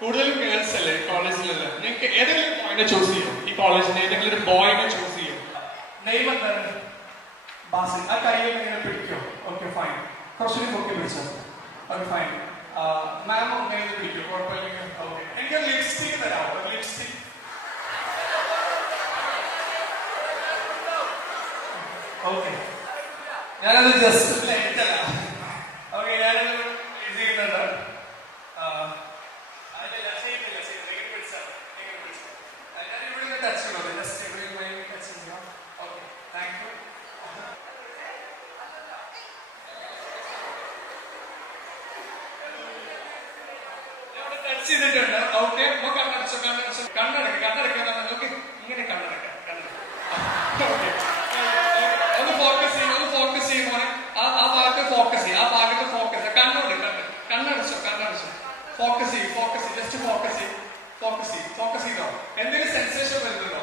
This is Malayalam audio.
കൂടുതലും ഗേൾസ് അല്ലേ കോളേജിലല്ല, നിങ്ങൾക്ക് ഏതെങ്കിലും ബോയിനെ ചൂസ് ചെയ്യും? ഈ കോളേജിന് ഏതെങ്കിലും ഒരു ബോയിനെ ചൂസ് ചെയ്യും? നെയ്മ് എന്താണ്? ബാസിൽ. ആ കൈയിൽ ഇങ്ങനെ പിടിക്കോ? Okay fine. കുറച്ചുകൂടി പൊക്കി പിടിച്ചോ? Okay fine. മാം നെയ്മ് പിടിക്കോ? കുഴപ്പമില്ലെങ്കിൽ ഓക്കെ. എനിക്ക് ലിപ്സ്റ്റിക് തരാമോ? ലിപ്സ്റ്റിക്. ഓക്കെ, ഞാനത് ജസ്റ്റ് എടുത്തല്ല. ഓക്കെ, ഞാനത് യൂസ് ചെയ്യുന്നുണ്ട്. ടച്ച് ചെയ്തോ? ജസ്റ്റ് ഇവിടെ ടച്ച് ചെയ്യുക. Okay, thank you. ടച്ച് ചെയ്തിട്ടുണ്ട്. ഓക്കെ, കണ്ണടച്ചോ, കണ്ണടച്ചോ, കണ്ണടക്കുക. ഓക്കെ, ഇങ്ങനെ കണ്ണടക്കുക. ഒന്ന് ഫോക്കസ് ചെയ്യും, ഒന്ന് ഫോക്കസ് ചെയ്യുമ്പോൾ ആ ഭാഗത്ത് ഫോക്കസ് ചെയ്യും, ആ ഭാഗത്ത് ഫോക്കസ്. കണ്ണടച്ചോ. ഫോക്കസ് ചെയ്യും, ജസ്റ്റ് ഫോക്കസ് ചെയ്തോ. എന്തെങ്കിലും സെൻസേഷൻ വരുന്നുണ്ടോ?